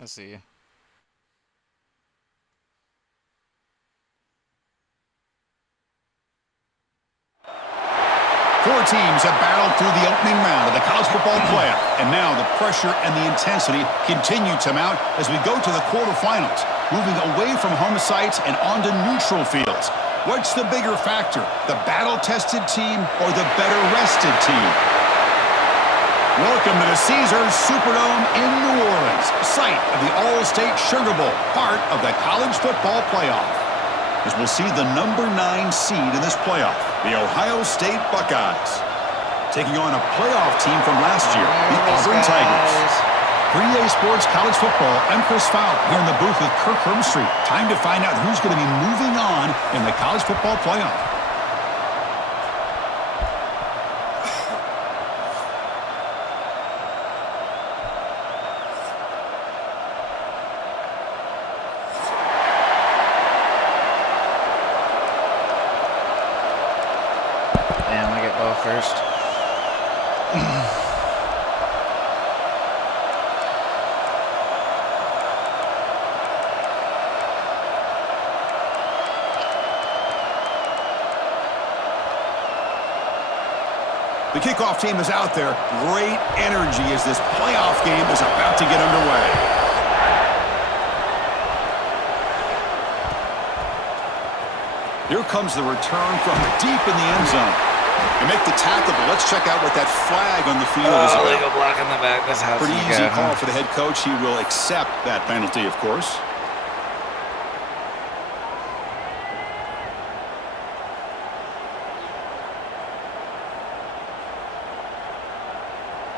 I see. Four teams have battled through the opening round of the college football playoff, and now the pressure and the intensity continue to mount as we go to the quarterfinals, moving away from home sites and onto neutral fields. What's the bigger factor, the battle-tested team or the better-rested team? Welcome to the Caesars Superdome in New Orleans, site of the All-State Sugar Bowl, part of the college football playoff. As we'll see the number 9 seed in this playoff, the Ohio State Buckeyes, taking on a playoff team from last year, the Auburn Tigers. 3A Sports College Football, I'm Chris Fowler here in the booth with Kirk Herbstreit. Time to find out who's going to be moving on in the college football playoff. Damn, I get ball first. The kickoff team is out there. Great energy as this playoff game is about to get underway. Here comes the return from deep in the end zone. They make the tackle, but let's check out what that flag on the field is about. Legal block in the back. That's how Pretty easy call for the head coach. He will accept that penalty, of course.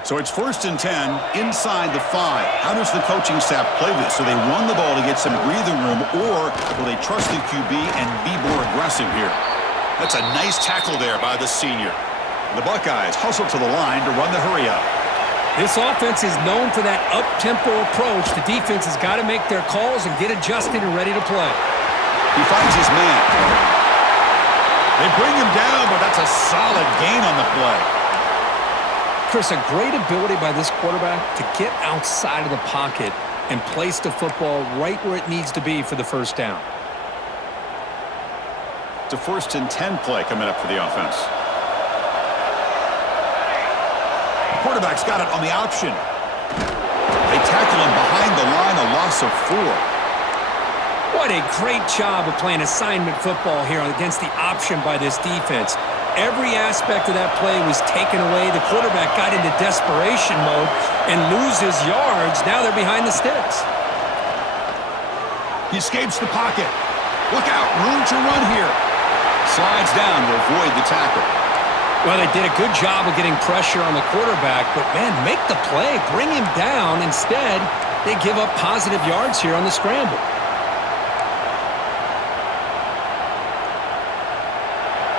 So it's 1st and 10 inside the 5. How does the coaching staff play this? So they run the ball to get some breathing room, or will they trust the QB and be more aggressive here? That's a nice tackle there by the senior. The Buckeyes hustle to the line to run the hurry up. This offense is known for that up-tempo approach. The defense has got to make their calls and get adjusted and ready to play. He finds his man. They bring him down, but that's a solid gain on the play. Chris, a great ability by this quarterback to get outside of the pocket and place the football right where it needs to be for the first down. It's a 1st and 10 play coming up for the offense. Quarterback's got it on the option. They tackle him behind the line, a loss of 4. What a great job of playing assignment football here against the option by this defense. Every aspect of that play was taken away. The quarterback got into desperation mode and loses yards. Now they're behind the sticks. He escapes the pocket. Look out, room to run here. Slides down to avoid the tackle. Well, they did a good job of getting pressure on the quarterback, but, man, make the play. Bring him down. Instead, they give up positive yards here on the scramble.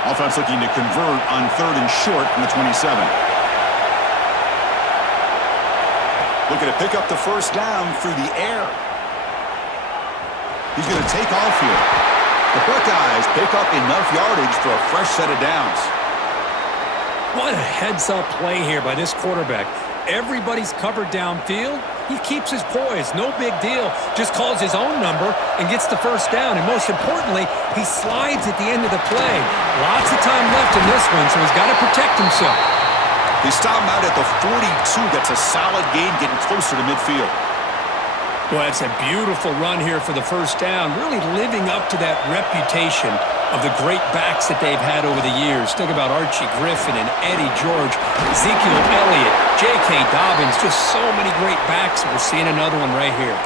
Offense looking to convert on 3rd and short from the 27. Looking to pick up the first down through the air. He's going to take off here. The Buckeyes pick up enough yardage for a fresh set of downs. What a heads-up play here by this quarterback. Everybody's covered downfield. He keeps his poise. No big deal. Just calls his own number and gets the first down. And most importantly, he slides at the end of the play. Lots of time left in this one, so he's got to protect himself. They stop him out at the 42. That's a solid gain, getting closer to midfield. Well, it's a beautiful run here for the first down, really living up to that reputation of the great backs that they've had over the years. Think about Archie Griffin and Eddie George, Ezekiel Elliott, J.K. Dobbins, just so many great backs. We're seeing another one right here.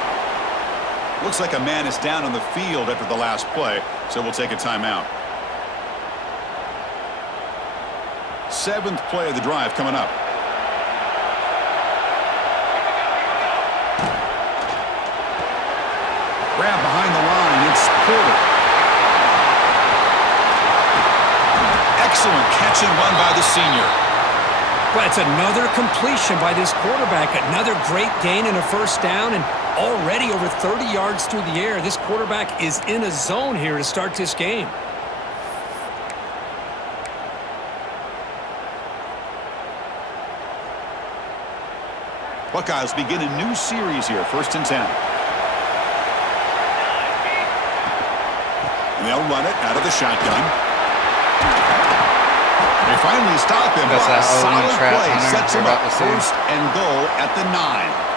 Looks like a man is down on the field after the last play, so we'll take a timeout. 7th play of the drive coming up. Grab behind the line, it's Porter. Excellent catch and run by the senior. Well, it's another completion by this quarterback. Another great gain and a first down, and already over 30 yards through the air. This quarterback is in a zone here to start this game. Buckeyes begin a new series here, 1st and 10. And they'll run it out of the shotgun. They finally stop him. That's A that solid trap, play Hunter, sets him you're up. about to see. 1st and goal at the 9.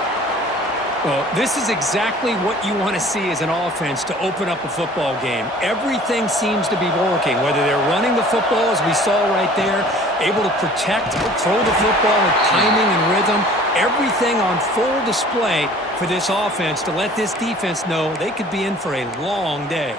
Well, this is exactly what you want to see as an offense to open up a football game. Everything seems to be working, whether they're running the football, as we saw right there, able to protect or throw the football with timing and rhythm. Everything on full display for this offense to let this defense know they could be in for a long day.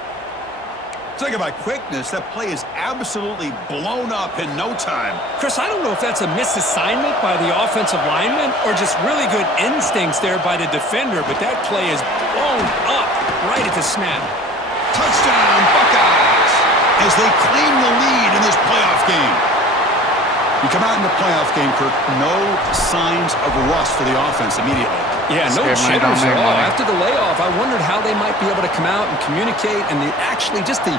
Talking about quickness, that play is absolutely blown up in no time. Chris, I don't know if that's a misassignment by the offensive lineman or just really good instincts there by the defender, but that play is blown up right at the snap. Touchdown, Buckeyes, as they claim the lead in this playoff game. You come out in the playoff game, Kirk, no signs of rust for the offense immediately. Yeah, no Scared money, jitters don't at make all. money. After the layoff, I wondered how they might be able to come out and communicate and actually just the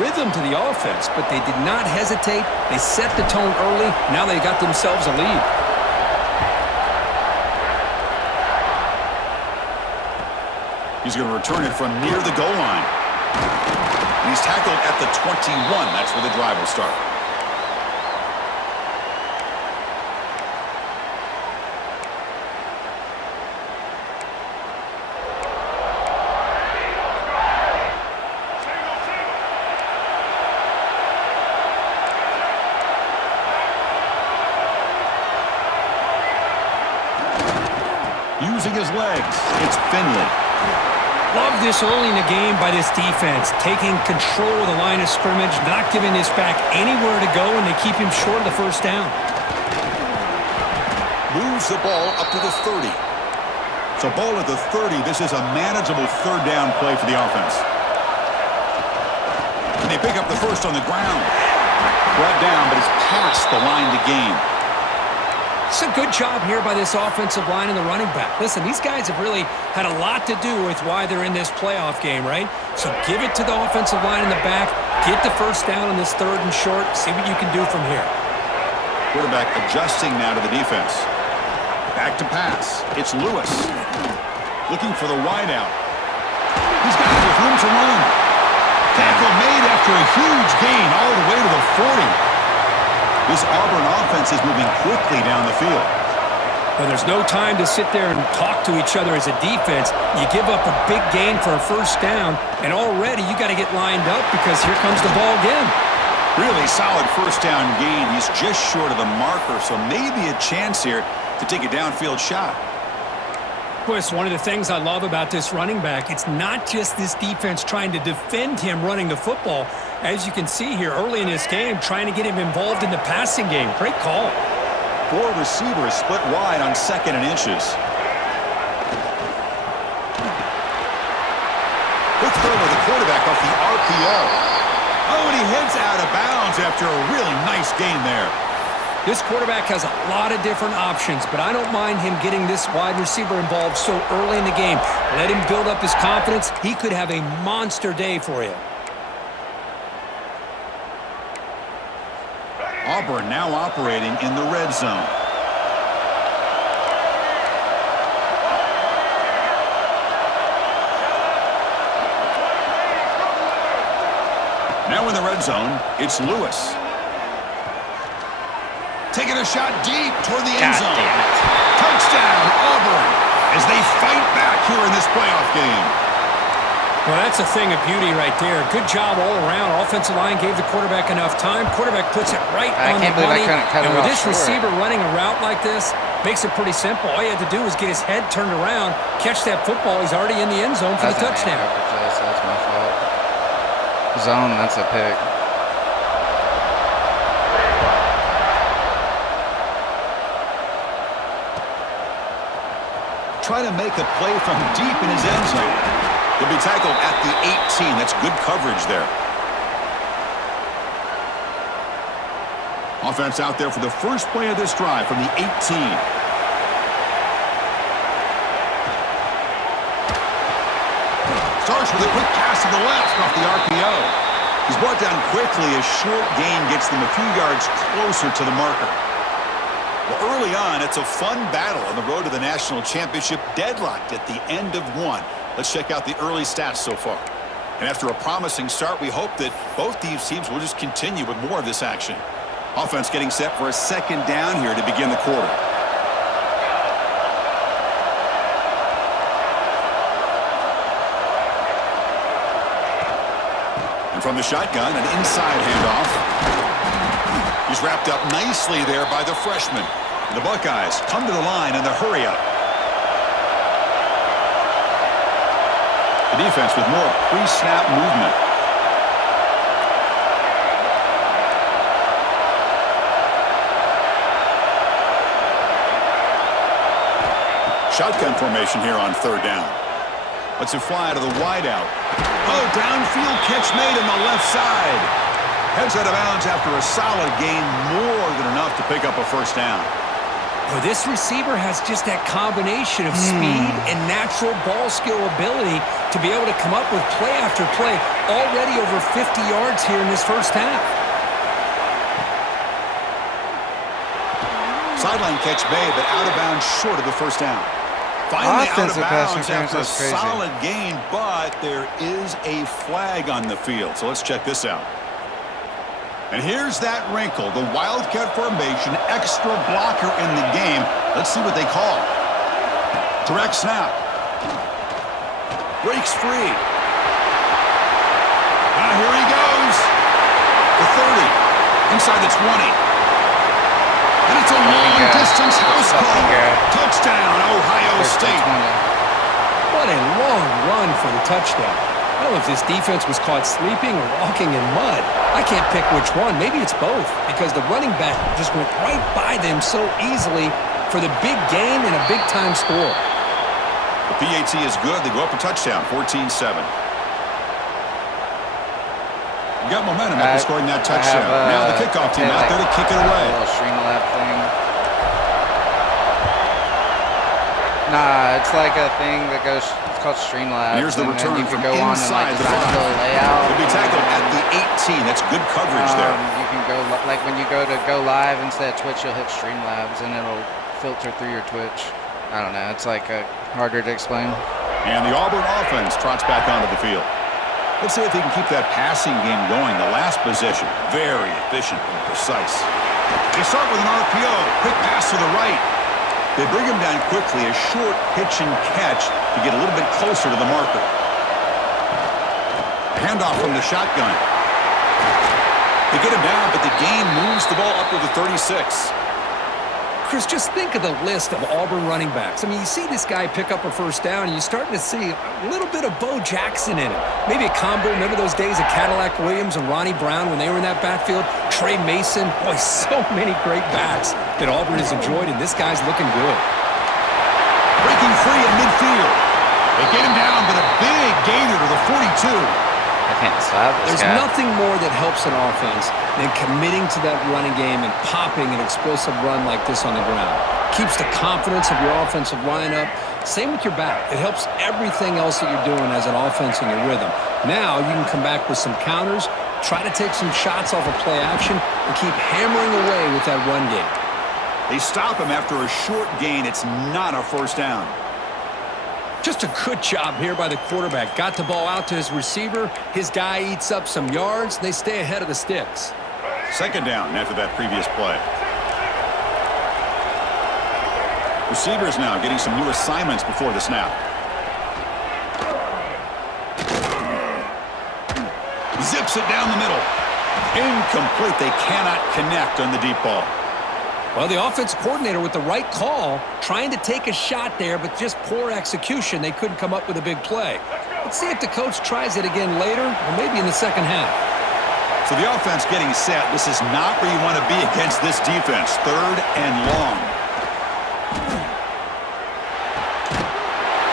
rhythm to the offense. But they did not hesitate. They set the tone early. Now they got themselves a lead. He's going to return it from near the goal line. And he's tackled at the 21. That's where the drive will start. Using his legs, it's Finley. Love this early in the game by this defense, taking control of the line of scrimmage, not giving this back anywhere to go, and they keep him short of the 1st down. Moves the ball up to the 30. So ball at the 30. This is a manageable 3rd down play for the offense. And they pick up the 1st on the ground. Brought down, but it's past the line to gain. It's a good job here by this offensive line and the running back. Listen, these guys have really had a lot to do with why they're in this playoff game, right? So give it to the offensive line in the back. Get the 1st down on this 3rd and short. See what you can do from here. Quarterback adjusting now to the defense. Back to pass. It's Lewis. Looking for the wideout. He's got it with room to run. Tackle made after a huge gain all the way to the 40. This Auburn offense is moving quickly down the field. Well, there's no time to sit there and talk to each other as a defense. You give up a big gain for a 1st down, and already you got to get lined up because here comes the ball again. Really solid 1st down gain. He's just short of the marker, so maybe a chance here to take a downfield shot. Boy, it's one of the things I love about this running back. It's not just this defense trying to defend him running the football. As you can see here early in this game, trying to get him involved in the passing game. Great call. 4 receivers split wide on 2nd and inches. Quick throw to the quarterback off the RPO. Oh, and he heads out of bounds after a really nice gain there. This quarterback has a lot of different options, but I don't mind him getting this wide receiver involved so early in the game. Let him build up his confidence. He could have a monster day for you. Auburn now operating in the red zone. Now in the red zone, it's Lewis. Taking a shot deep toward the end zone. Touchdown, Auburn, as they fight back here in this playoff game. Well, that's a thing of beauty right there. Good job all around. Offensive line gave the quarterback enough time. Quarterback puts it right on the money. And with this receiver running a route like this, makes it pretty simple. All you had to do was get his head turned around, catch that football. He's already in the end zone for the touchdown. That's my fault. Zone, that's a pick. Try to make a play from deep in his end zone. He'll be tackled at the 18. That's good coverage there. Offense out there for the first play of this drive from the 18. Starts with a quick pass to the left off the RPO. He's brought down quickly as short gain gets them a few yards closer to the marker. Well, early on, it's a fun battle on the road to the national championship, deadlocked at the end of one. Let's check out the early stats so far. And after a promising start, we hope that both these teams will just continue with more of this action. Offense getting set for a second down here to begin the quarter. And from the shotgun, an inside handoff. He's wrapped up nicely there by the freshman. The Buckeyes come to the line in the hurry-up. The defense with more pre-snap movement. Shotgun formation here on third down. Let's it fly to the wideout. Oh, downfield catch made on the left side. Heads out of bounds after a solid gain, more than enough to pick up a first down. Well, this receiver has just that combination of speed and natural ball skill ability to be able to come up with play after play, already over 50 yards here in this first half. Sideline catch made, but out of bounds short of the first down. Finally Offensive out of pass bounds after a interference is crazy. solid gain, but there is a flag on the field. So let's check this out. And here's that wrinkle, the Wildcat formation, extra blocker in the game. Let's see what they call. Direct snap. Breaks free. Here he goes. The 30. Inside the 20. And it's a long-distance house call. Touchdown, Ohio State. What a long run for the touchdown. I don't know if this defense was caught sleeping or walking in mud. I can't pick which one. Maybe it's both, because the running back just went right by them so easily for the big gain and a big-time score. The PAT is good. They go up a touchdown, 14-7. We got momentum after scoring that touchdown. Now the kickoff team out there to kick it away. A little Streamlab thing. Nah, it's like a thing that goes, it's called Streamlabs. Here's the return you from can go on and inside like the design 5. the layout. He'll be tackled at the 18. That's good coverage there. You can go, like when you go to go live instead of Twitch, you'll hit Streamlabs and it'll filter through your Twitch. I don't know, it's like harder to explain. And the Auburn offense trots back onto the field. Let's see if they can keep that passing game going. The last possession, very efficient and precise. They start with an RPO. Quick pass to the right. They bring him down quickly, a short pitch and catch to get a little bit closer to the marker. Handoff from the shotgun. They get him down, but the gain moves the ball up to the 36. Chris, just think of the list of Auburn running backs. I mean, you see this guy pick up a first down, and you're starting to see a little bit of Bo Jackson in it. Maybe a combo. Remember those days of Cadillac Williams and Ronnie Brown when they were in that backfield? Trey Mason. Boy, so many great backs that Auburn has enjoyed, and this guy's looking good. Breaking free in midfield. They get him down, but a big gainer to the 42. I can't stop this There's guy. nothing more that helps an offense than committing to that running game and popping an explosive run like this on the ground. Keeps the confidence of your offensive lineup. Same with your back. It helps everything else that you're doing as an offense in your rhythm. Now you can come back with some counters, try to take some shots off of play action, and keep hammering away with that run game. They stop him after a short gain. It's not a first down. Just a good job here by the quarterback. Got the ball out to his receiver. His guy eats up some yards. They stay ahead of the sticks. Second down after that previous play. Receivers now getting some new assignments before the snap. Zips it down the middle. Incomplete. They cannot connect on the deep ball. Well, the offensive coordinator with the right call, trying to take a shot there, but just poor execution. They couldn't come up with a big play. Let's see if the coach tries it again later, or maybe in the second half. So the offense getting set. This is not where you want to be against this defense. Third and long.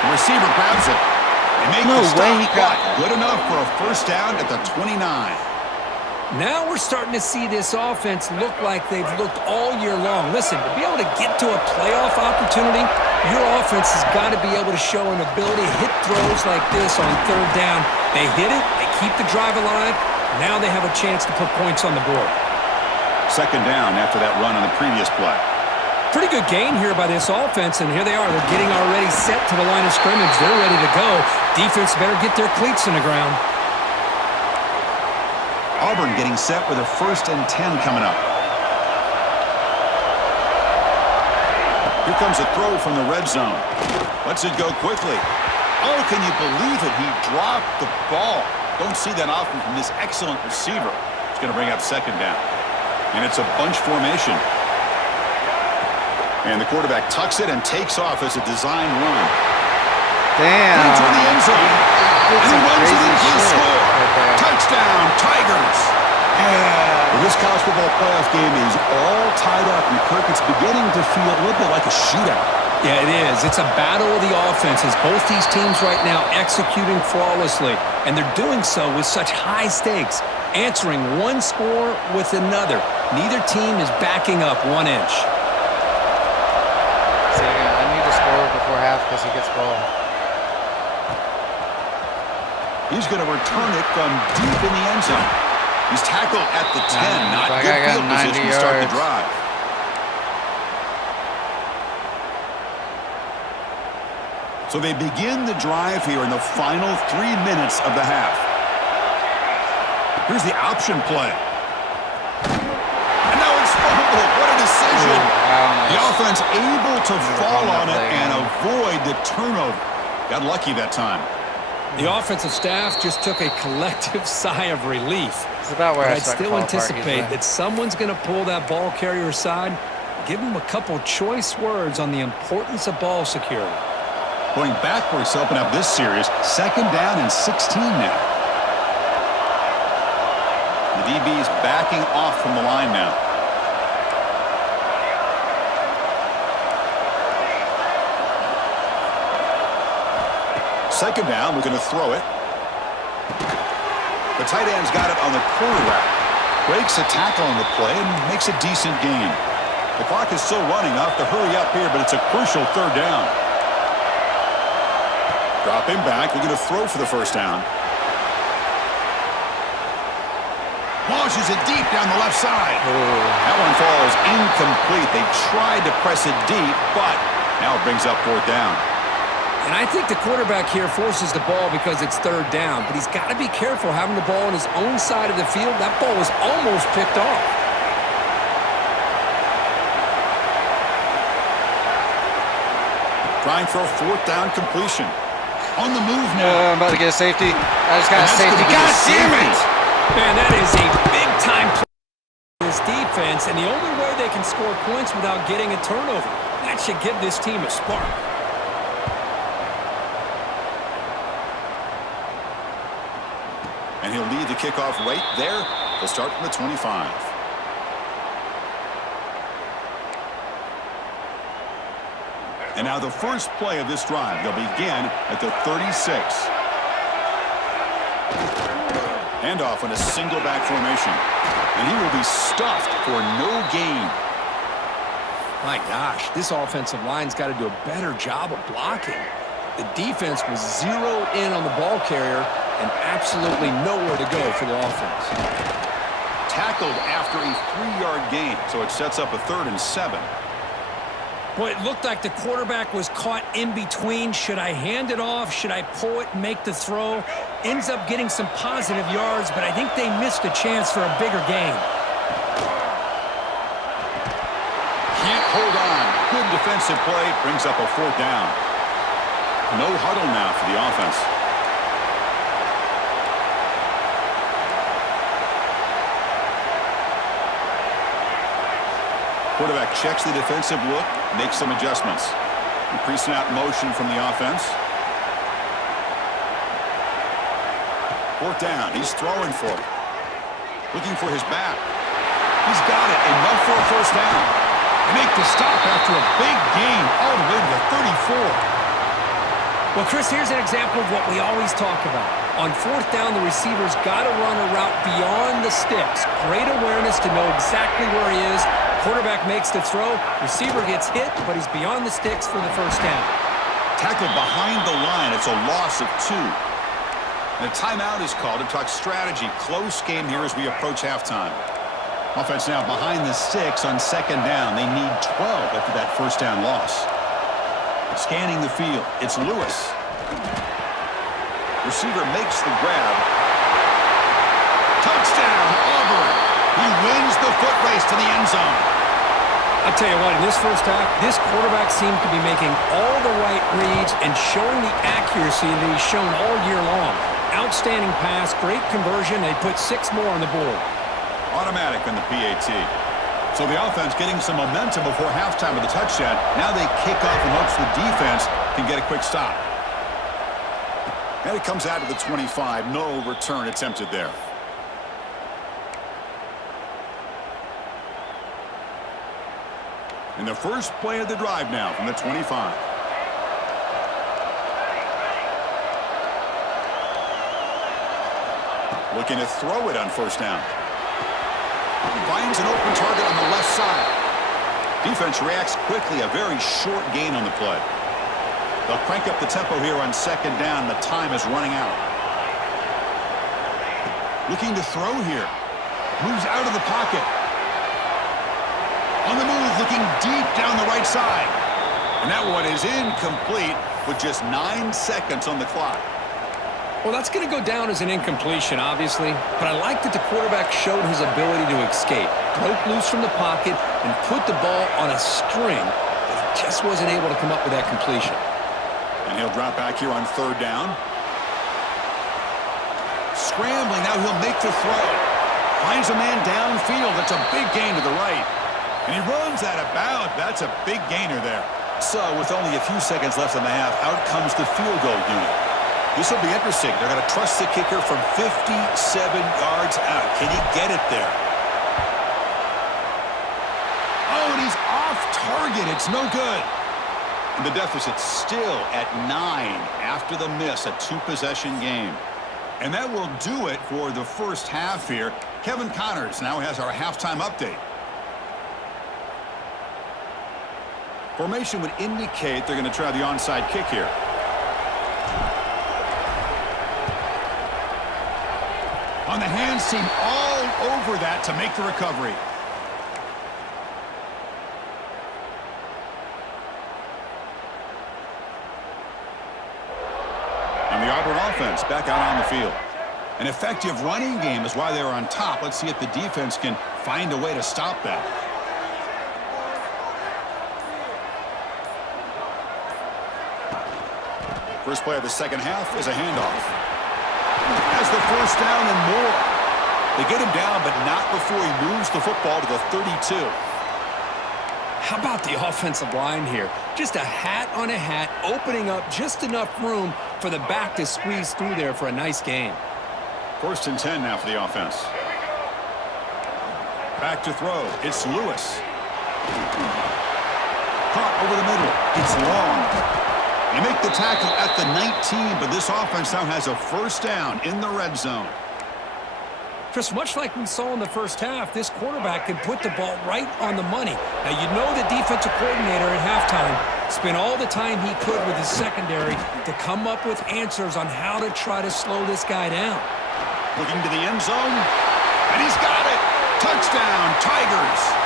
The receiver grabs it. They make the stop. Good enough for a first down at the 29. Now we're starting to see this offense look like they've looked all year long. Listen, to be able to get to a playoff opportunity, your offense has got to be able to show an ability to hit throws like this on third down. They hit it, they keep the drive alive. Now they have a chance to put points on the board. Second down after that run on the previous play. Pretty good gain here by this offense, and here they are. They're getting already set to the line of scrimmage. They're ready to go. Defense better get their cleats in the ground. Auburn getting set with a 1st and 10 coming up. Here comes a throw from the red zone. Lets it go quickly. Oh, can you believe it? He dropped the ball. Don't see that often from this excellent receiver. It's going to bring up 2nd down. And it's a bunch formation. And the quarterback tucks it and takes off as a design run. Damn. Into the end zone. And he runs it in for the score. Right, touchdown, Tigers. Well, this college football playoff game is all tied up, and Kirk, it's beginning to feel a little bit like a shootout. Yeah, it is. It's a battle of the offenses. Both these teams right now executing flawlessly, and they're doing so with such high stakes, answering one score with another. Neither team is backing up 1 inch. I need to score before half because he gets ball. He's going to return it from deep in the end zone. He's tackled at the 10. Not like good I got field 90 position to start the yards. drive. So they begin the drive here in the final 3 minutes of the half. Here's the option play. And now it's fumbled. What a decision. Wow, The nice. offense able to fall on it play, and man. avoid the turnover. Got lucky that time. The offensive staff just took a collective sigh of relief. It's about where But I I'd start still falling apart anticipate usually. that someone's going to pull that ball carrier aside, give him a couple choice words on the importance of ball security. Going backwards to open up this series. 2nd down and 16 now. The DB's backing off from the line now. Second down, we're going to throw it. The tight end's got it on the quarterback. Breaks a tackle on the play and makes a decent gain. The clock is still running. I'll have to hurry up here, but it's a crucial 3rd down. Drop him back. We're going to throw for the 1st down. Launches it deep down the left side. That one falls incomplete. They tried to press it deep, but now it brings up 4th down. And I think the quarterback here forces the ball because it's 3rd down, but he's got to be careful having the ball on his own side of the field. That ball was almost picked off. Trying for a 4th down completion. On the move now. I'm about to get a safety. I just got a And that's safety. gonna be God a damn safety. it! Man, that is a big-time play for this defense, and the only way they can score points without getting a turnover. That should give this team a spark. And he'll lead the kickoff right there. They'll start from the 25. And now the first play of this drive. They'll begin at the 36. Handoff in a single back formation. And he will be stuffed for no gain. My gosh, this offensive line's got to do a better job of blocking. The defense was zeroed in on the ball carrier and absolutely nowhere to go for the offense. Tackled after a 3-yard gain, so it sets up a 3rd and 7. Boy, it looked like the quarterback was caught in between. Should I hand it off? Should I pull it and make the throw? Ends up getting some positive yards, but I think they missed a chance for a bigger gain. Can't hold on. Good defensive play. Brings up a 4th down. No huddle now for the offense. Quarterback checks the defensive look, makes some adjustments. Increasing out motion from the offense. 4th down. He's throwing for it. Looking for his back. He's got it. Enough for a 1st down. They make the stop after a big gain all the way to the 34. Well, Chris, here's an example of what we always talk about. On 4th down, the receiver's got to run a route beyond the sticks. Great awareness to know exactly where he is. Quarterback makes the throw. Receiver gets hit, but he's beyond the sticks for the 1st down. Tackled behind the line. It's a loss of 2. And a timeout is called to talk strategy. Close game here as we approach halftime. Offense now behind the 6 on second down. They need 12 after that first down loss. Scanning the field, it's Lewis. Receiver makes the grab. Touchdown, Auburn. He wins the foot race to the end zone. I tell you what, in this first half, this quarterback seems to be making all the right reads and showing the accuracy that he's shown all year long. Outstanding pass, great conversion. They put 6 more on the board. Automatic on the PAT. So the offense getting some momentum before halftime with the touchdown. Now they kick off in hopes the defense can get a quick stop. And it comes out to the 25. No return attempted there. In the first play of the drive now from the 25. Looking to throw it on first down. Finds an open target on the left side. Defense reacts quickly. A very short gain on the play. They'll crank up the tempo here on second down. The time is running out. Looking to throw here. Moves out of the pocket. On the move, looking deep down the right side. And that one is incomplete with just 9 seconds on the clock. Well, that's going to go down as an incompletion, obviously, but I like that the quarterback showed his ability to escape, broke loose from the pocket, and put the ball on a string, but he just wasn't able to come up with that completion. And he'll drop back here on third down. Scrambling, now he'll make the throw. Finds a man downfield. That's a big gain to the right. And he runs out of bounds. That's a big gainer there. So, with only a few seconds left in the half, out comes the field goal unit. This will be interesting. They're going to trust the kicker from 57 yards out. Can he get it there? Oh, and he's off target. It's no good. And the deficit's still at 9 after the miss, a 2-possession game. And that will do it for the first half here. Kevin Connors now has our halftime update. Formation would indicate they're going to try the onside kick here. On the hands team, all over that to make the recovery. And the Auburn offense back out on the field. An effective running game is why they're on top. Let's see if the defense can find a way to stop that. First play of the second half is a handoff. Has the first down and more. They get him down, but not before he moves the football to the 32. How about the offensive line here? Just a hat on a hat, opening up just enough room for the back to squeeze through there for a nice gain. First and 10 now for the offense. Back to throw. It's Lewis. Caught over the middle. It's long. They make the tackle at the 19, but this offense now has a first down in the red zone. Just much like we saw in the first half, this quarterback can put the ball right on the money. Now, you know the defensive coordinator at halftime spent all the time he could with his secondary to come up with answers on how to try to slow this guy down. Looking to the end zone, and he's got it. Touchdown, Tigers.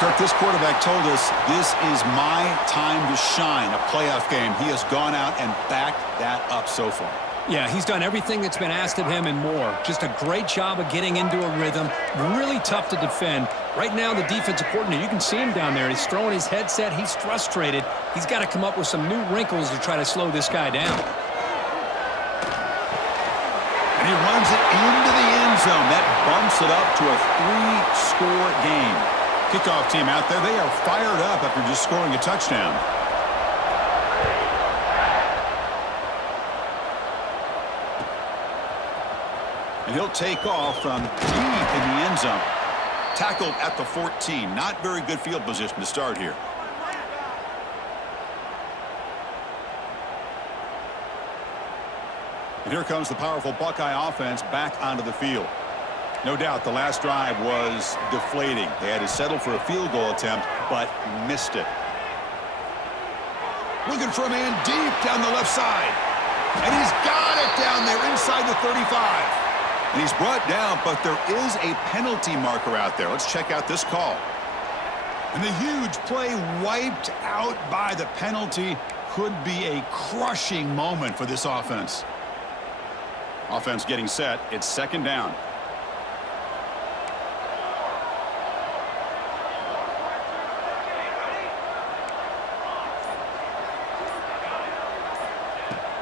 Kirk, this quarterback told us this is my time to shine, a playoff game. He has gone out and backed that up so far. Yeah, he's done everything that's been asked of him and more. Just a great job of getting into a rhythm. Really tough to defend. Right now, the defensive coordinator, you can see him down there. He's throwing his headset. He's frustrated. He's got to come up with some new wrinkles to try to slow this guy down. And he runs it into the end zone. That bumps it up to a 3-score game. Kickoff team out there, they are fired up after just scoring a touchdown. And he'll take off from deep in the end zone. Tackled at the 14. Not very good field position to start here. And here comes the powerful Buckeye offense back onto the field. No doubt the last drive was deflating. They had to settle for a field goal attempt, but missed it. Looking for a man deep down the left side. And he's got it down there inside the 35. And he's brought down, but there is a penalty marker out there. Let's check out this call. And the huge play wiped out by the penalty could be a crushing moment for this offense. Offense getting set. It's second down.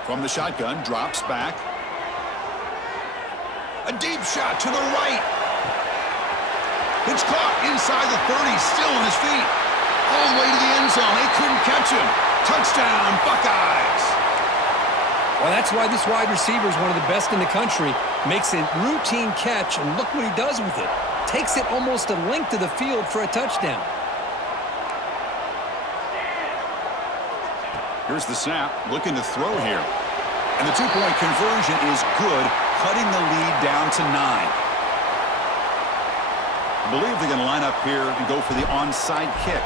From the shotgun, drops back. A deep shot to the right. It's caught inside the 30, still on his feet. All the way to the end zone. They couldn't catch him. Touchdown, Buckeyes. Well, that's why this wide receiver is one of the best in the country. Makes a routine catch, and look what he does with it. Takes it almost a length of the field for a touchdown. Here's the snap, looking to throw here. And the two-point conversion is good, cutting the lead down to 9. I believe they're going to line up here and go for the onside kick.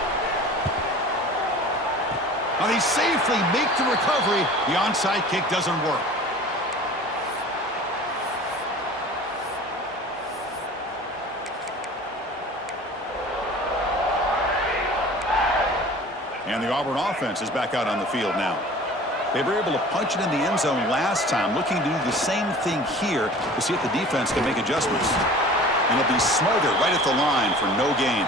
Now they safely make the recovery. The onside kick doesn't work. And the Auburn offense is back out on the field now. They were able to punch it in the end zone last time, looking to do the same thing here to see if the defense can make adjustments. And it'll be smothered right at the line for no gain.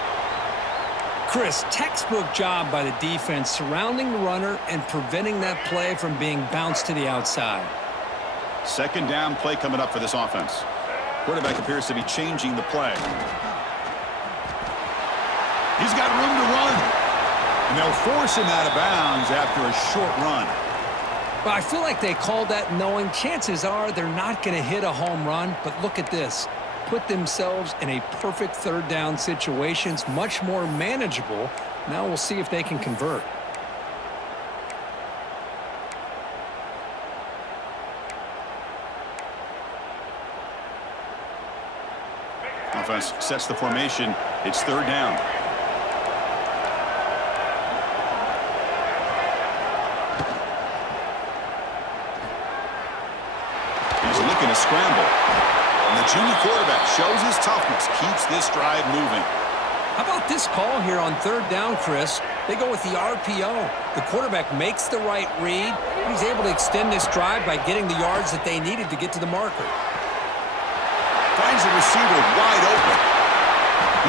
Chris, textbook job by the defense surrounding the runner and preventing that play from being bounced to the outside. Second down play coming up for this offense. Quarterback appears to be changing the play. He's got room to run. And they'll force him out of bounds after a short run. But I feel like they called that knowing chances are they're not going to hit a home run. But look at this. Put themselves in a perfect third down situations, much more manageable. Now we'll see if they can convert. Offense sets the formation. It's third down. He's looking to scramble. And the junior quarterback shows his toughness, keeps this drive moving. How about this call here on third down, Chris? They go with the RPO. The quarterback makes the right read. He's able to extend this drive by getting the yards that they needed to get to the marker. Finds the receiver wide open.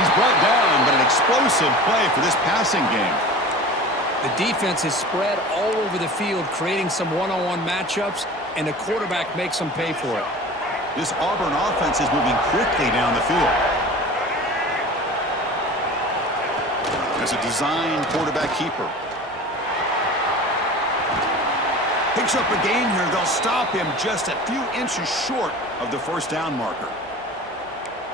He's brought down, but an explosive play for this passing game. The defense is spread all over the field, creating some one-on-one matchups, and the quarterback makes them pay for it. This Auburn offense is moving quickly down the field. There's a design quarterback keeper. Picks up a gain here. They'll stop him just a few inches short of the first down marker.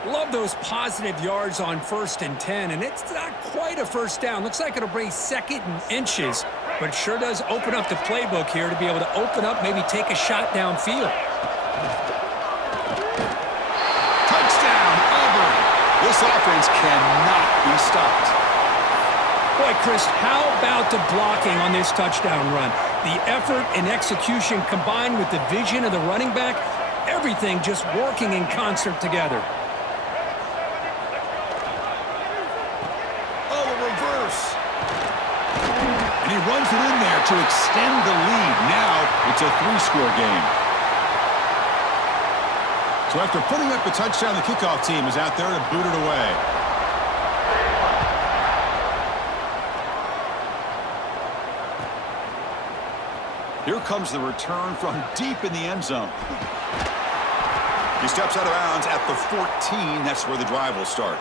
Love those positive yards on 1st and 10, and it's not quite a first down. Looks like it'll bring second and inches, but it sure does open up the playbook here to be able to open up, maybe take a shot downfield. Touchdown, Auburn. This offense cannot be stopped. Boy, Chris, how about the blocking on this touchdown run? The effort and execution combined with the vision of the running back, everything just working in concert together. And he runs it in there to extend the lead. Now it's a 3-score game. So after putting up the touchdown, the kickoff team is out there to boot it away. Here comes the return from deep in the end zone. He steps out of bounds at the 14. That's where the drive will start.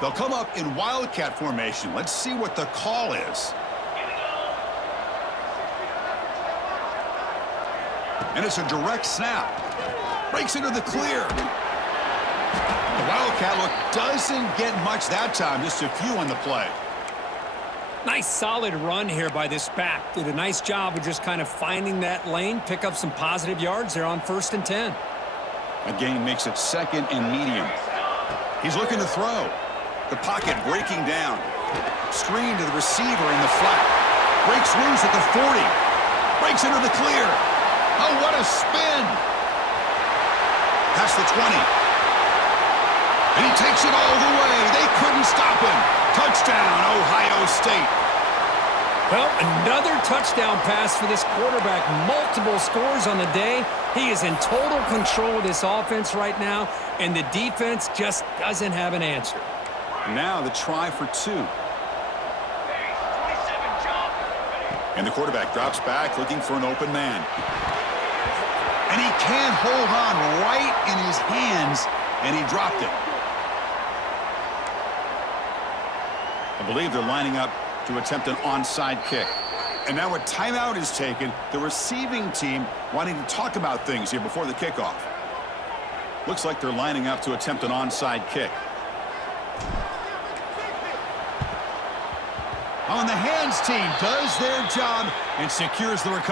They'll come up in wildcat formation. Let's see what the call is. And it's a direct snap. Breaks into the clear. The wildcat look doesn't get much that time. Just a few on the play. Nice solid run here by this back. Did a nice job of just kind of finding that lane, pick up some positive yards there on 1st and 10. A gain makes it second and medium. He's looking to throw. The pocket breaking down. Screen to the receiver in the flat. Breaks loose at the 40. Breaks into the clear. Oh, what a spin. Past the 20. And he takes it all the way. They couldn't stop him. Touchdown, Ohio State. Well, another touchdown pass for this quarterback. Multiple scores on the day. He is in total control of this offense right now, and the defense just doesn't have an answer. Now the try for 2. And the quarterback drops back looking for an open man. And he can't hold on right in his hands, and he dropped it. I believe they're lining up to attempt an onside kick. And now a timeout is taken. The receiving team wanting to talk about things here before the kickoff. Looks like they're lining up to attempt an onside kick. On the hands team does their job and secures the recovery.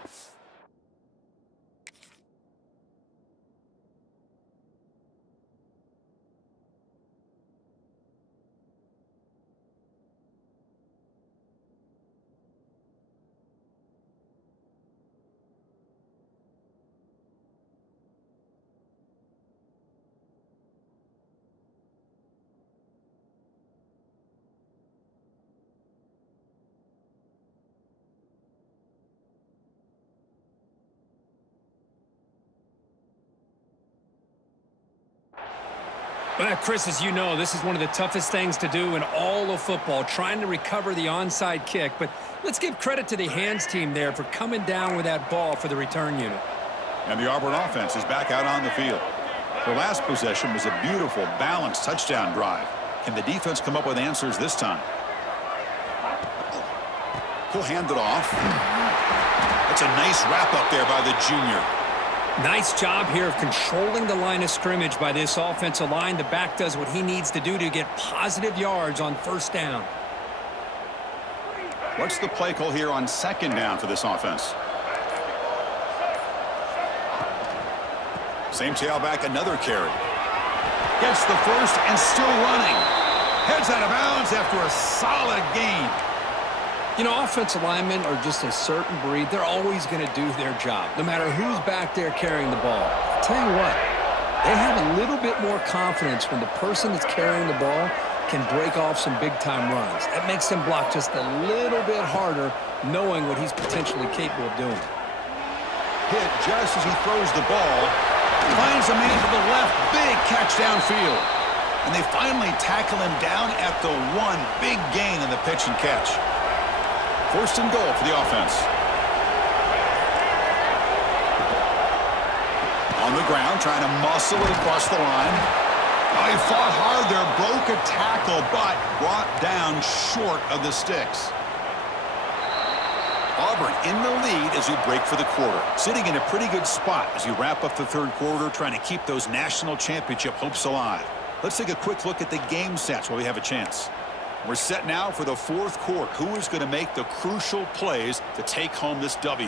Well, Chris, as you know, this is one of the toughest things to do in all of football, trying to recover the onside kick. But let's give credit to the hands team there for coming down with that ball for the return unit. And the Auburn offense is back out on the field. Their last possession was a beautiful, balanced touchdown drive. Can the defense come up with answers this time? He'll hand it off. That's a nice wrap-up there by the junior. Nice job here of controlling the line of scrimmage by this offensive line. The back does what he needs to do to get positive yards on first down. What's the play call here on second down for this offense? Same tailback, another carry. Gets the first and still running. Heads out of bounds after a solid gain. You know, offensive linemen are just a certain breed. They're always going to do their job, no matter who's back there carrying the ball. I'll tell you what, they have a little bit more confidence when the person that's carrying the ball can break off some big-time runs. That makes them block just a little bit harder, knowing what he's potentially capable of doing. Hit just as he throws the ball. Finds a man to the left. Big catch downfield. And they finally tackle him down at the 1. Big gain in the pitch and catch. First and goal for the offense. On the ground, trying to muscle it across the line. Oh, he fought hard there, broke a tackle, but brought down short of the sticks. Auburn in the lead as we break for the quarter. Sitting in a pretty good spot as you wrap up the third quarter, trying to keep those national championship hopes alive. Let's take a quick look at the game stats while we have a chance. We're set now for the fourth quarter. Who is going to make the crucial plays to take home this W?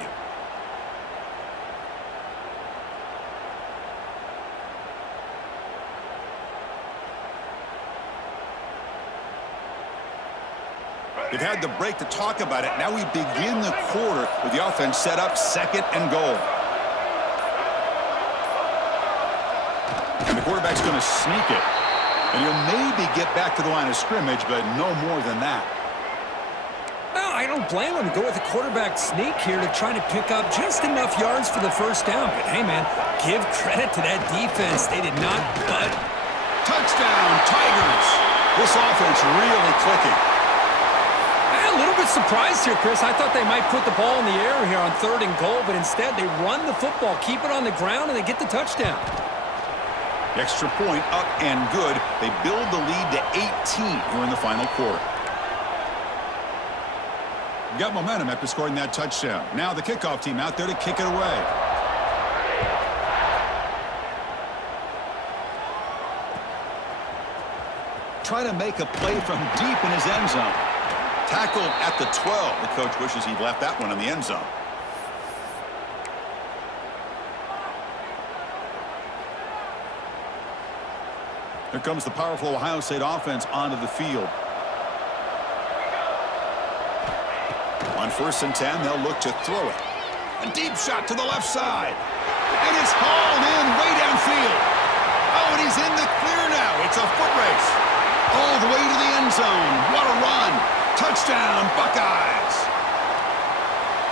They've had the break to talk about it. Now we begin the quarter with the offense set up second and goal. And the quarterback's going to sneak it. And he'll maybe get back to the line of scrimmage, but no more than that. No, I don't blame him to go with the quarterback sneak here to try to pick up just enough yards for the first down. But, hey, man, give credit to that defense. They did not bud. Touchdown, Tigers. This offense really clicking. A little bit surprised here, Chris. I thought they might put the ball in the air here on third and goal, but instead they run the football, keep it on the ground, and they get the touchdown. Extra point up and good. They build the lead to 18 here in the final quarter. Got momentum after scoring that touchdown. Now the kickoff team out there to kick it away. Trying to make a play from deep in his end zone. Tackled at the 12. The coach wishes he'd left that one in the end zone. Here comes the powerful Ohio State offense onto the field. 1st and 10, they'll look to throw it. A deep shot to the left side. And it's hauled in way downfield. Oh, and he's in the clear now. It's a foot race. All the way to the end zone. What a run. Touchdown, Buckeyes.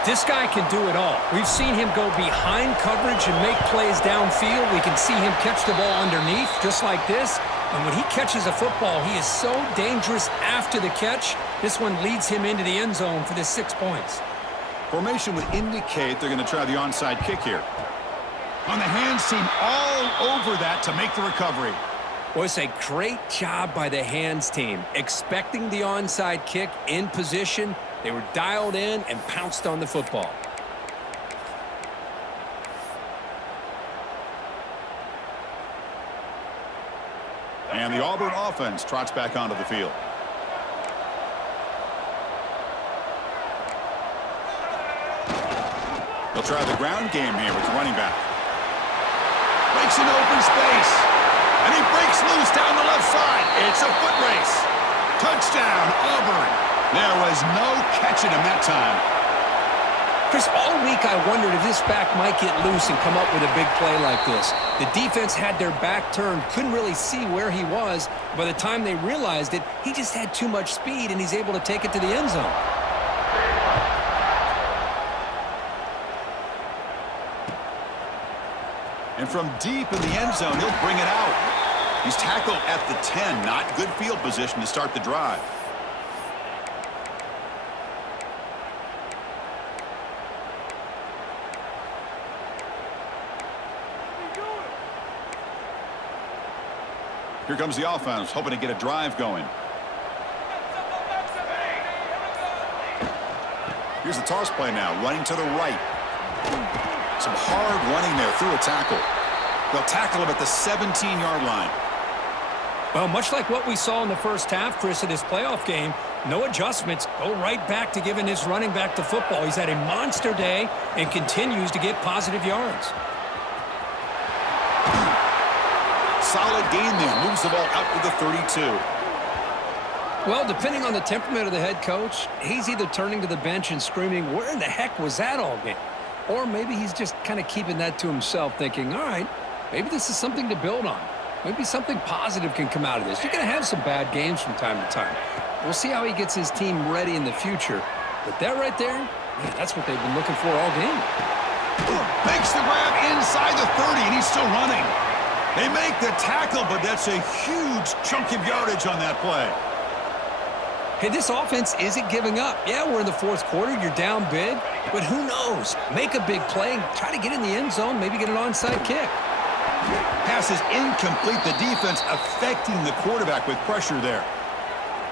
This guy can do it all. We've seen him go behind coverage and make plays downfield. We can see him catch the ball underneath, just like this. And when he catches a football, he is so dangerous after the catch. This one leads him into the end zone for the 6 points. Formation would indicate they're going to try the onside kick here. On the hands team, all over that to make the recovery. Well, it's a great job by the hands team. Expecting the onside kick in position, they were dialed in and pounced on the football. And the Auburn offense trots back onto the field. They'll try the ground game here with the running back. Breaks in open space. And he breaks loose down the left side. It's a foot race. Touchdown, Auburn. There was no catching him that time. Chris, all week I wondered if this back might get loose and come up with a big play like this. The defense had their back turned, couldn't really see where he was. By the time they realized it, he just had too much speed, and he's able to take it to the end zone. And from deep in the end zone, he'll bring it out. He's tackled at the 10. Not good field position to start the drive. Here comes the offense, hoping to get a drive going. Here's the toss play now, running to the right. Some hard running there through a tackle. They'll tackle him at the 17-yard line. Well, much like what we saw in the first half, Chris, of this playoff game, no adjustments. Go right back to giving his running back the football. He's had a monster day and continues to get positive yards. Solid gain there. Moves the ball out to the 32. Well, depending on the temperament of the head coach, he's either turning to the bench and screaming, where in the heck was that all game? Or maybe he's just kind of keeping that to himself, thinking, all right, maybe this is something to build on. Maybe something positive can come out of this. You're going to have some bad games from time to time. We'll see how he gets his team ready in the future. But that right there, man, that's what they've been looking for all game. Makes the grab inside the 30, and he's still running. They make the tackle, but that's a huge chunk of yardage on that play. Hey, this offense isn't giving up. Yeah, we're in the fourth quarter. You're down big. But who knows? Make a big play. Try to get in the end zone. Maybe get an onside kick. Pass is incomplete. The defense affecting the quarterback with pressure there.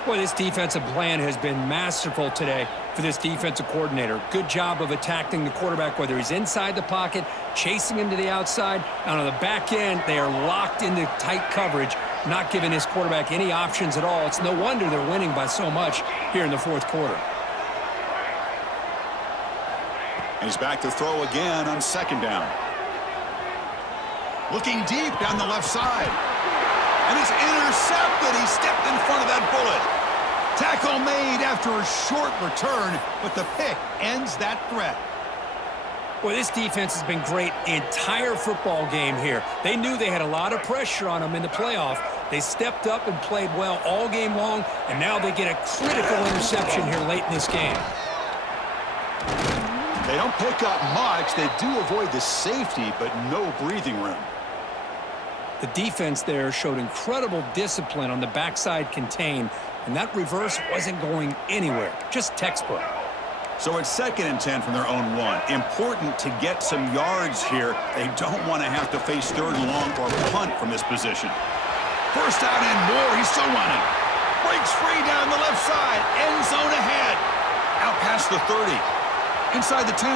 Boy, this defensive plan has been masterful today for this defensive coordinator. Good job of attacking the quarterback, whether he's inside the pocket, chasing him to the outside. And on the back end, they are locked into tight coverage, not giving his quarterback any options at all. It's no wonder they're winning by so much here in the fourth quarter. And he's back to throw again on 2nd down. Looking deep down the left side. And it's intercepted. He stepped in front of that bullet. Tackle made after a short return, but the pick ends that threat. Boy, this defense has been great the entire football game here. They knew they had a lot of pressure on them in the playoff. They stepped up and played well all game long, and now they get a critical interception here late in this game. They don't pick up much. They do avoid the safety, but no breathing room. The defense there showed incredible discipline on the backside contain, and that reverse wasn't going anywhere, just textbook. So it's 2nd and 10 from their own 1. Important to get some yards here. They don't want to have to face 3rd and long or punt from this position. First down and more. He's still running. Breaks free down the left side. End zone ahead. Out past the 30. Inside the 10.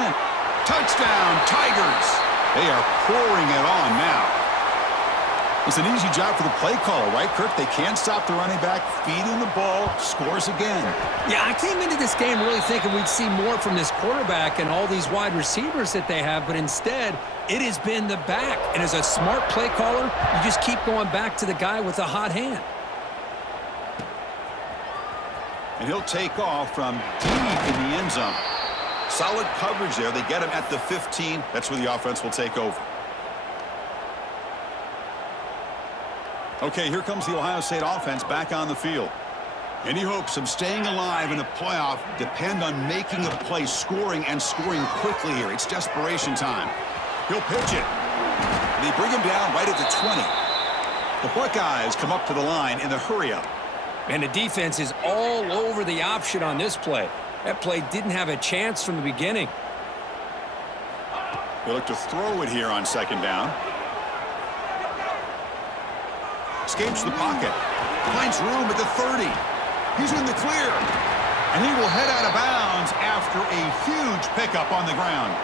Touchdown, Tigers. They are pouring it on now. It's an easy job for the play caller, right, Kirk? They can't stop the running back, feed him the ball, scores again. Yeah, I came into this game really thinking we'd see more from this quarterback and all these wide receivers that they have, but instead, it has been the back. And as a smart play caller, you just keep going back to the guy with the hot hand. And he'll take off from deep in the end zone. Solid coverage there. They get him at the 15. That's where the offense will take over. Okay, here comes the Ohio State offense back on the field. Any hopes of staying alive in the playoff depend on making a play, scoring, and scoring quickly here. It's desperation time. He'll pitch it. They bring him down right at the 20. The Buckeyes come up to the line in the hurry-up. And the defense is all over the option on this play. That play didn't have a chance from the beginning. They look to throw it here on second down. Escapes the pocket. Finds room at the 30. He's in the clear. And he will head out of bounds after a huge pickup on the ground.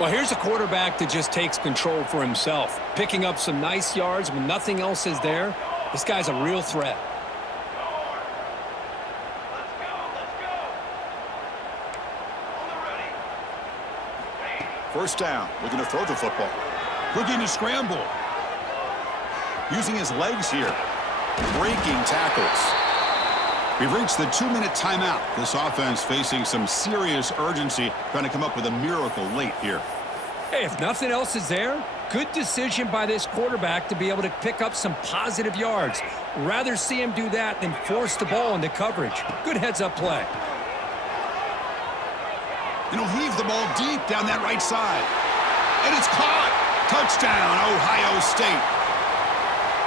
Well, here's a quarterback that just takes control for himself. Picking up some nice yards when nothing else is there. This guy's a real threat. First down. Looking to throw the football. Looking to scramble. Using his legs here. Breaking tackles. We've reached the 2-minute timeout. This offense facing some serious urgency, trying to come up with a miracle late here. Hey, if nothing else is there, good decision by this quarterback to be able to pick up some positive yards. Rather see him do that than force the ball into coverage. Good heads-up play. And he'll heave the ball deep down that right side. And it's caught. Touchdown, Ohio State.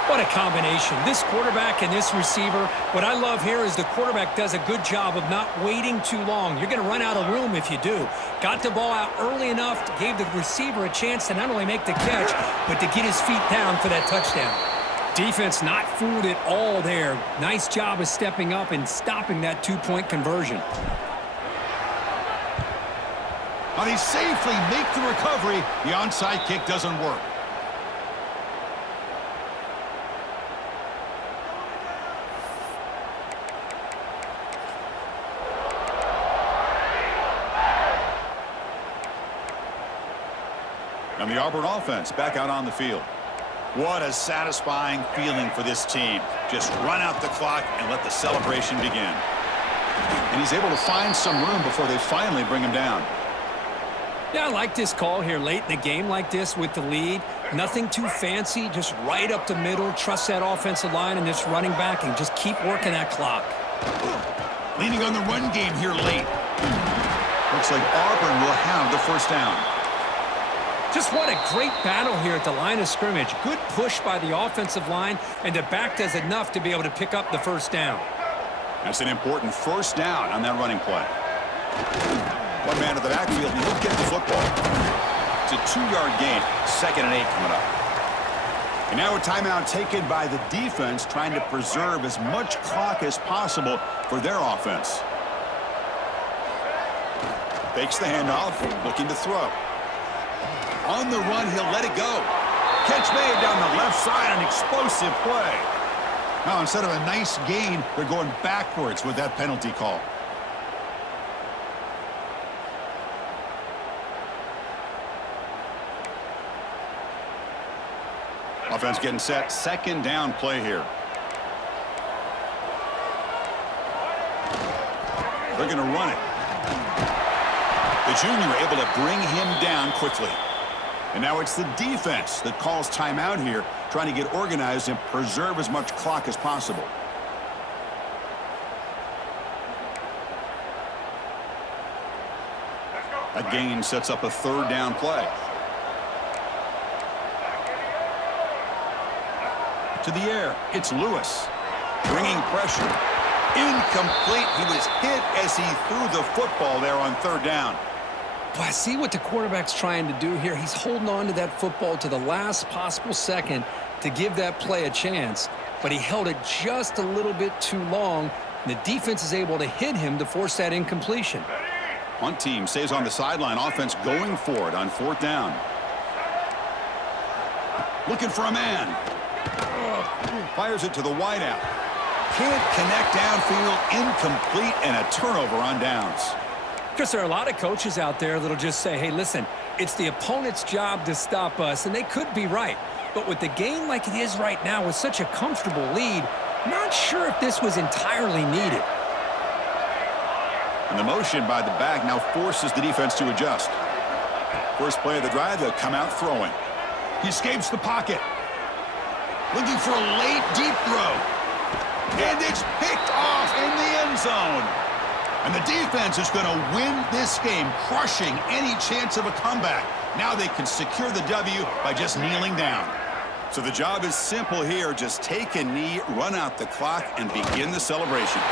What a combination. This quarterback and this receiver. What I love here is the quarterback does a good job of not waiting too long. You're going to run out of room if you do. Got the ball out early enough, gave the receiver a chance to not only make the catch, but to get his feet down for that touchdown. Defense not fooled at all there. Nice job of stepping up and stopping that two-point conversion. Now they safely make the recovery. The onside kick doesn't work. And the Auburn offense back out on the field. What a satisfying feeling for this team. Just run out the clock and let the celebration begin. And he's able to find some room before they finally bring him down. Yeah, I like this call here late in the game like this with the lead. Nothing too fancy, just right up the middle. Trust that offensive line and this running back and just keep working that clock. Leaning on the run game here late. Looks like Auburn will have the first down. Just what a great battle here at the line of scrimmage. Good push by the offensive line, and the back does enough to be able to pick up the first down. That's an important first down on that running play. One man to the backfield, and he'll get the football. It's a 2-yard gain. 2nd and 8 coming up. And now a timeout taken by the defense, trying to preserve as much clock as possible for their offense. Fakes the handoff, looking to throw. On the run, he'll let it go. Catch made down the left side, an explosive play. Now, instead of a nice gain, they're going backwards with that penalty call. Offense getting set. 2nd down play here. They're going to run it. The junior able to bring him down quickly. And now it's the defense that calls timeout here, trying to get organized and preserve as much clock as possible. That gain sets up a 3rd down play. To the air, it's Lewis. Bringing pressure. Incomplete. He was hit as he threw the football there on 3rd down. But I see what the quarterback's trying to do here. He's holding on to that football to the last possible second to give that play a chance. But he held it just a little bit too long. And the defense is able to hit him to force that incompletion. Punt team stays on the sideline. Offense going for it on 4th down. Looking for a man. Fires it to the wideout. Can't connect downfield. Incomplete and a turnover on downs. Because there are a lot of coaches out there that'll just say, hey, listen, it's the opponent's job to stop us, and they could be right. But with the game like it is right now with such a comfortable lead, not sure if this was entirely needed. And the motion by the back now forces the defense to adjust. First play of the drive, they'll come out throwing. He escapes the pocket. Looking for a late deep throw. And it's picked off in the end zone. And the defense is going to win this game, crushing any chance of a comeback. Now they can secure the W by just kneeling down. So the job is simple here. Just take a knee, run out the clock, and begin the celebration.